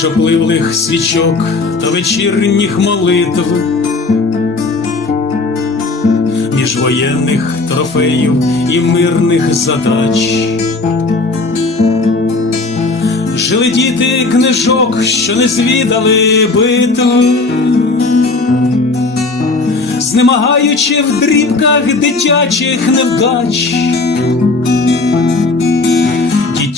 жопливих свічок та вечірніх молитв, міжвоєнних трофеїв і мирних задач. Жили діти книжок, що не звідали битв, знемагаючи в дрібках дитячих невдач.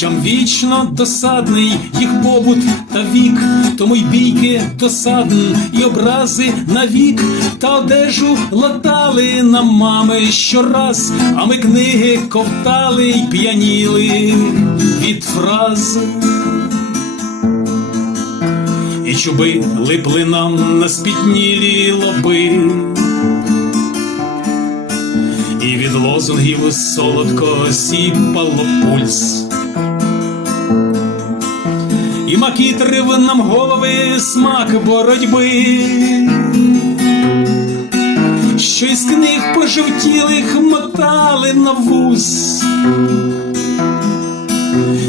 Дітям вічно досадний їх побут та вік, тому й бійки досадн і образи на вік, та одежу латали нам мами щораз, а ми книги ковтали й п'яніли від фраз. І чуби липли нам на спітнілі лоби, і від лозунгів солодко сіпало пульс. І макітрив нам голови смак боротьби, що із книг пожовтілих мотали на вуз.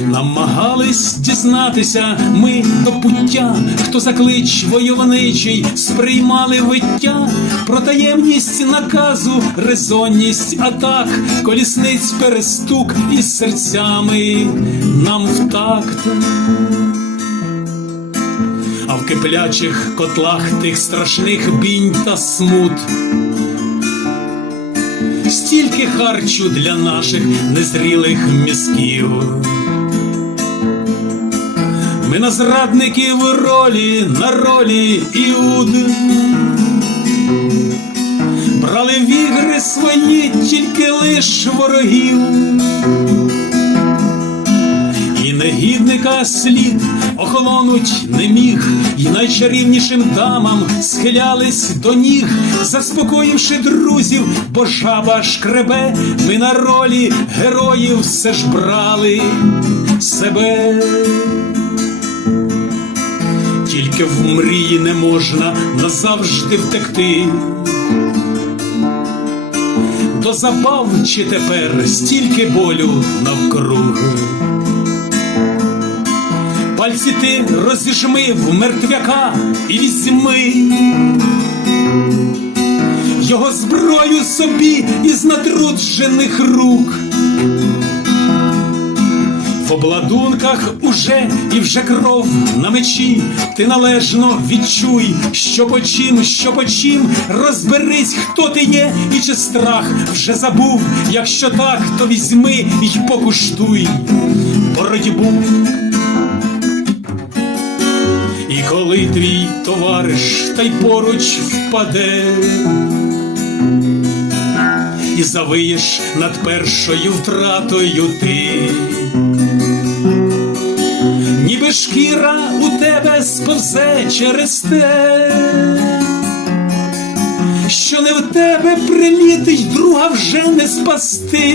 Намагались дізнатися ми до пуття, хто за клич войовничий сприймали виття, про таємність наказу, резонність атак, колісниць перестук із серцями нам в такт. В киплячих котлах тих страшних бінь та смут. Стільки харчу для наших незрілих мізків. Ми на зрадників ролі, на ролі іуд. Брали в ігри свої тільки лиш ворогів. Негідника слід охолонуть не міг, і найчарівнішим дамам схилялись до ніг, заспокоївши друзів, бо жаба шкребе, ми на ролі героїв все ж брали себе. Тільки в мрії не можна назавжди втекти. До забав чи тепер стільки болю навкруг. Пальці ти розіжми в мертвяка і візьми його зброю собі із натруджених рук. В обладунках уже і вже кров на мечі, ти належно відчуй, що по чим, що по чим, розберись, хто ти є, і чи страх вже забув. Якщо так, то візьми й покуштуй боротьбу. Коли твій товариш та й поруч впаде, і завиєш над першою втратою ти, ніби шкіра у тебе сповзе через те, що не в тебе прилітить, друга вже не спасти.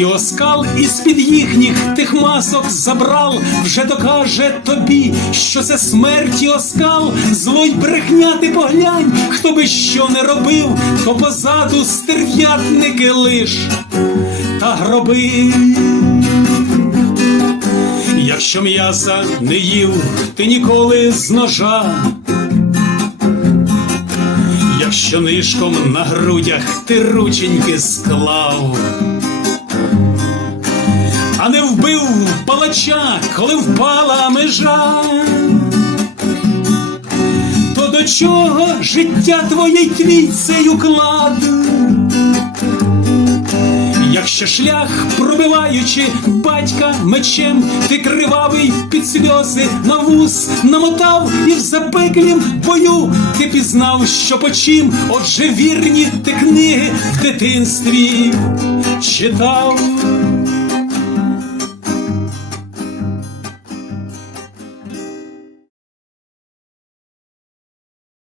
І оскал із-під їхніх тих масок забрал, вже докаже тобі, що це смерті оскал, зло й брехня ти поглянь, хто би що не робив, то позаду стерв'ятники лиш та гроби. Якщо м'яса не їв, ти ніколи з ножа. Якщо нишком на грудях ти рученьки склав не вбив палача, коли впала межа. То до чого життя твоє твій цей уклад? Якщо шлях, пробиваючи батька мечем, ти кривавий під сльози на вуз намотав і в запеклім бою ти пізнав, що по отже вірні ти книги в дитинстві читав.